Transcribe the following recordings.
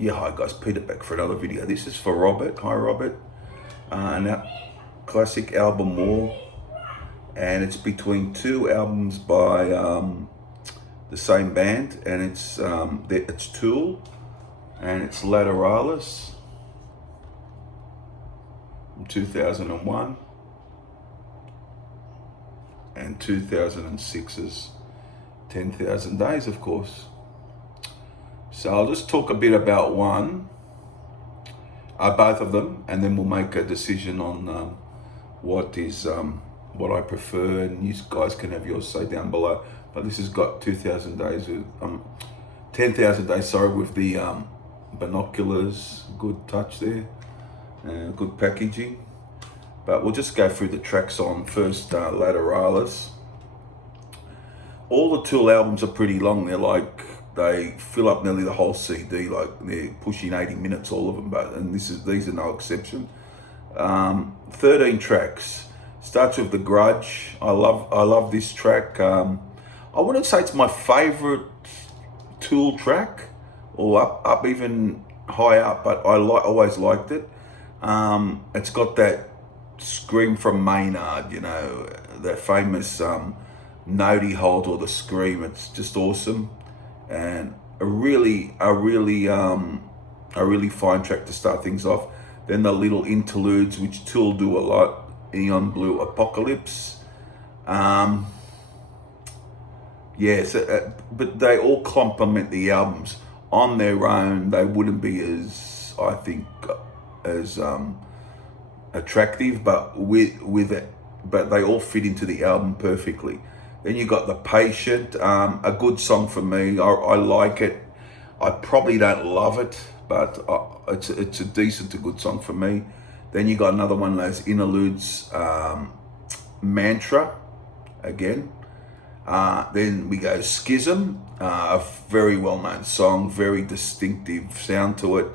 Yeah, hi guys, Peter back for another video. This is for Robert. Hi Robert. Now, classic album More, and it's between two albums by the same band, and it's Tool, and it's Lateralus from 2001 and 2006's 10,000 Days, of course. So I'll just talk a bit about both of them, and then we'll make a decision on what I prefer, and you guys can have yours say down below. But this has got 2,000 days with 10,000 days. Sorry, with the binoculars. Good touch there, good packaging. But we'll just go through the tracks on first. Lateralis. All the Tool albums are pretty long. They fill up nearly the whole CD, like they're pushing 80 minutes, all of them, and these are no exception. 13 tracks. Starts with The Grudge. I love this track. I wouldn't say it's my favorite Tool track, or up even high up, but I always liked it. It's got that scream from Maynard, that famous note he holds, or the scream. It's just awesome. And a really fine track to start things off. Then the little interludes, which Tool do a lot. Neon Blue, Apocalypse. But they all complement the albums. On their own, they wouldn't be as, I think, as attractive, but with it, but they all fit into the album perfectly. Then you got The Patient, a good song for me. I like it. I probably don't love it, but it's a decent to good song for me. Then you got another one of those interludes, Mantra, again. Then we go Schism, a very well-known song, very distinctive sound to it.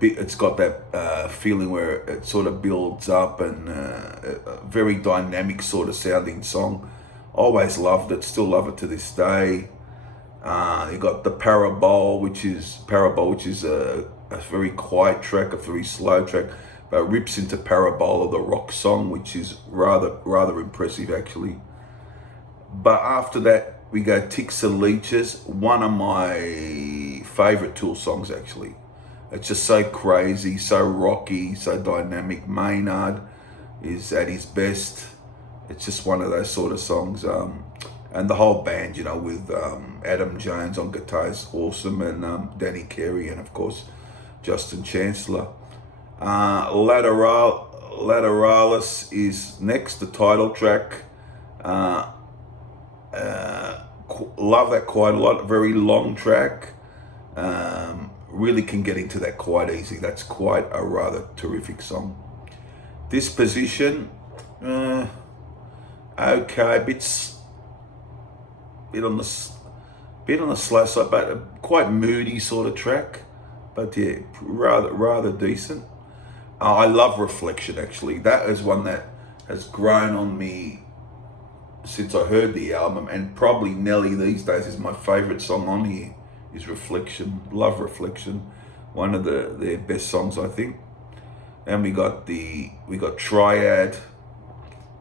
It's got that feeling where it sort of builds up, and a very dynamic sort of sounding song. Always loved it, still love it to this day. You got the Parabole, which is a very quiet track, a very slow track, but rips into Parabole, the rock song, which is rather impressive actually. But after that, we go Ticks and Leeches, one of my favorite Tool songs actually. It's just so crazy, so rocky, so dynamic. Maynard is at his best. It's just one of those sort of songs. And the whole band, with Adam Jones on guitar is awesome, and Danny Carey, and of course, Justin Chancellor. Lateralis is next, the title track. Love that quite a lot, very long track. Really can get into that quite easy. That's quite a rather terrific song. Disposition, okay, bit on the slow side, but a quite moody sort of track. But yeah, rather decent. I love Reflection actually. That is one that has grown on me since I heard the album, and probably Nelly these days is my favorite song on here. Is Reflection. Love Reflection. One of their best songs, I think. And we got Triad.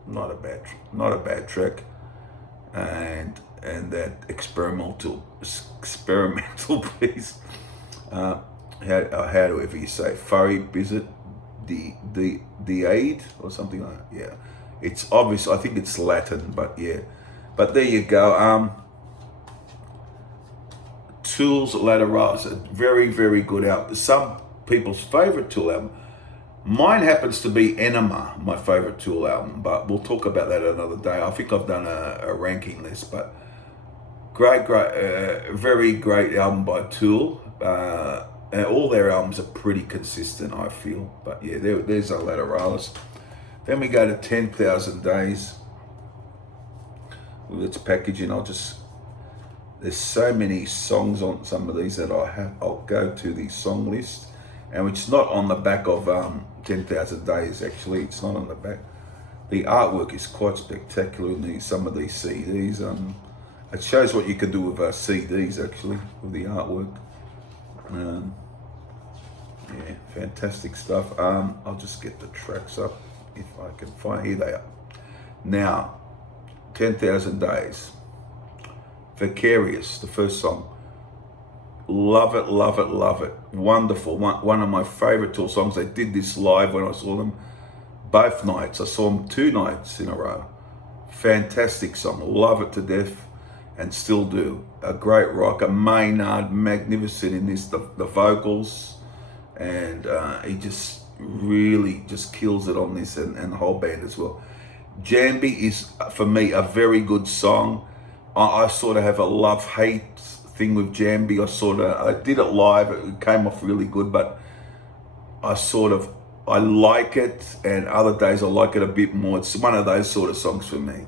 Not a bad track, and that experimental piece. However you say, Farid Bizet, the aid or something like that. Yeah, it's obvious. I think it's Latin, but yeah. But there you go. Tool's Lateralus, a very good album. Some people's favorite Tool album. Mine happens to be Enema, my favorite Tool album, but we'll talk about that another day. I think I've done a ranking list, but very great album by Tool. And all their albums are pretty consistent, I feel. But yeah, there's a Lateralis. Then we go to 10,000 Days with its packaging. There's so many songs on some of these that I'll go to the song list, and it's not on the back of 10,000 Days actually. It's not on the back. The artwork is quite spectacular in some of these CDs. It shows what you can do with CDs actually, with the artwork. Yeah, fantastic stuff. I'll just get the tracks up if I can find. Here they are. Now, 10,000 Days. Vicarious, the first song. Love it, love it, love it. Wonderful. One of my favorite Tool songs. They did this live when I saw them both nights. I saw them 2 nights in a row. Fantastic song. Love it to death and still do. A great rocker. Maynard, magnificent in this. The vocals. And he just really just kills it on this, and the whole band as well. Jambi is, for me, a very good song. I sort of have a love-hate thing with Jambi. I did it live, it came off really good, but I like it, and other days I like it a bit more. It's one of those sort of songs for me.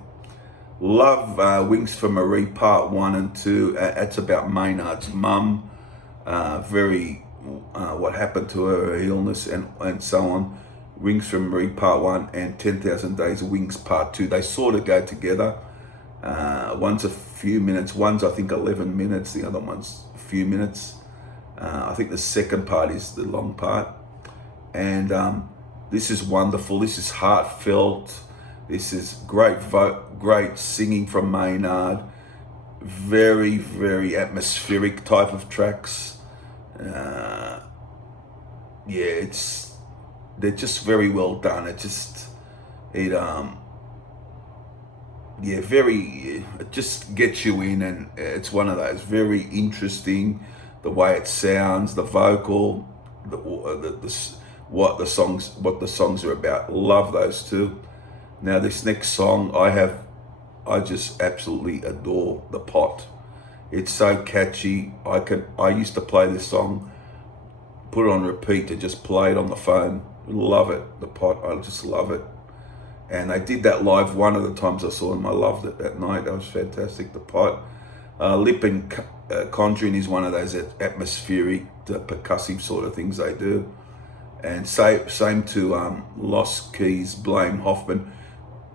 Love Wings for Marie, part 1 and 2. It's about Maynard's mum. What happened to her illness and so on. Wings for Marie, part 1, and 10,000 Days Wings, part 2. They sort of go together. One's a few minutes, one's I think 11 minutes, the other one's a few minutes. I think the second part is the long part. And this is wonderful, this is heartfelt, this is great singing from Maynard. Very, very atmospheric type of tracks. They're just very well done. It just gets you in, and it's one of those very interesting, the way it sounds, the vocal, what the songs are about. Love those two. Now this next song I just absolutely adore, The Pot. It's so catchy. I used to play this song, put it on repeat, and just play it on the phone. Love it, The Pot. I just love it. And they did that live one of the times I saw them. I loved it that night. That was fantastic. The Pot. Lip and Conjuring is one of those atmospheric, percussive sort of things they do. And same to Lost Keys, Blame Hoffman.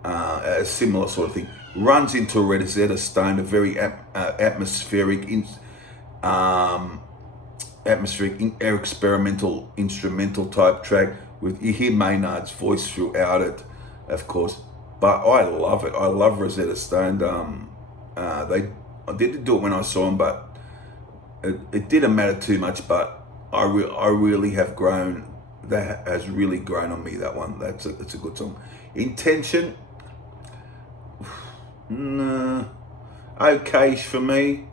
A similar sort of thing. Runs into Rosetta Stone, a very atmospheric, experimental instrumental type track. You hear Maynard's voice throughout it, of course, but I love it. I love Rosetta Stone. I didn't do it when I saw them, but it didn't matter too much. But I really have grown. That has really grown on me. That one. It's a good song. Intention. Okay for me.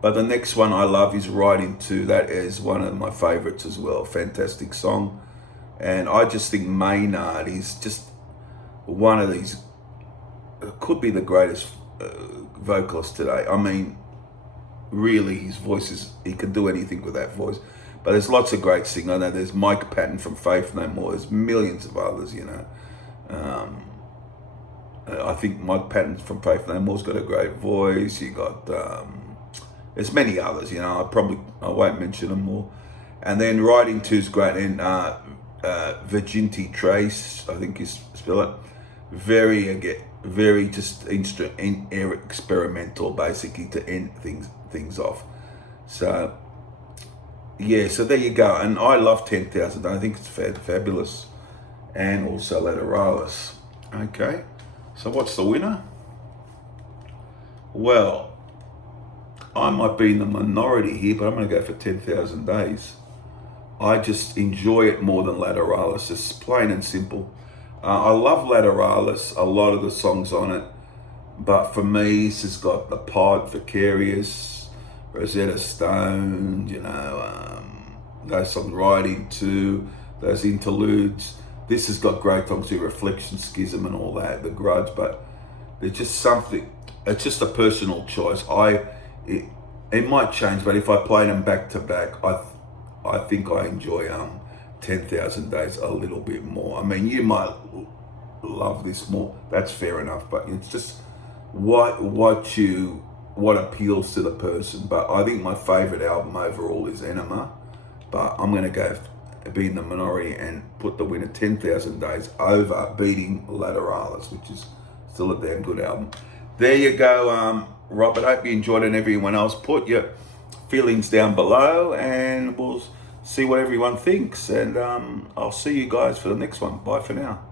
But the next one I love is Right Into. That is one of my favorites as well. Fantastic song. And I just think Maynard is just one of these, could be the greatest vocalist today. I mean, really, his voice is, he can do anything with that voice. But there's lots of great singers. I know there's Mike Patton from Faith No More. There's millions of others, you know. I think Mike Patton from Faith No More's got a great voice. You got, there's many others, you know. I won't mention them all. And then Right Into's great. And Virginity Trace, I think you spell it. Very just experimental, basically, to end things off. So yeah, so there you go. And I love 10,000. I think it's fabulous. And also Lateralus. Okay, so what's the winner? Well, I might be in the minority here, but I'm going to go for 10,000 Days. I just enjoy it more than Lateralus. It's plain and simple. I love Lateralus, a lot of the songs on it, but for me, this has got The Pod, Vicarious, Rosetta Stone, you know, those songs, Right Into, those interludes. This has got great songs too, Reflection, Schism, and all that, The Grudge, but there's just something, it's just a personal choice. It might change, but if I play them back to back, I think I enjoy 10,000 Days a little bit more. I mean, you might love this more. That's fair enough, but it's just what appeals to the person. But I think my favorite album overall is Enema. But I'm going to be in the minority and put the winner 10,000 Days over beating Lateralus, which is still a damn good album. There you go, Robert. I hope you enjoyed it, and everyone else. Put your feelings down below, and we'll see what everyone thinks, and I'll see you guys for the next one. Bye for now.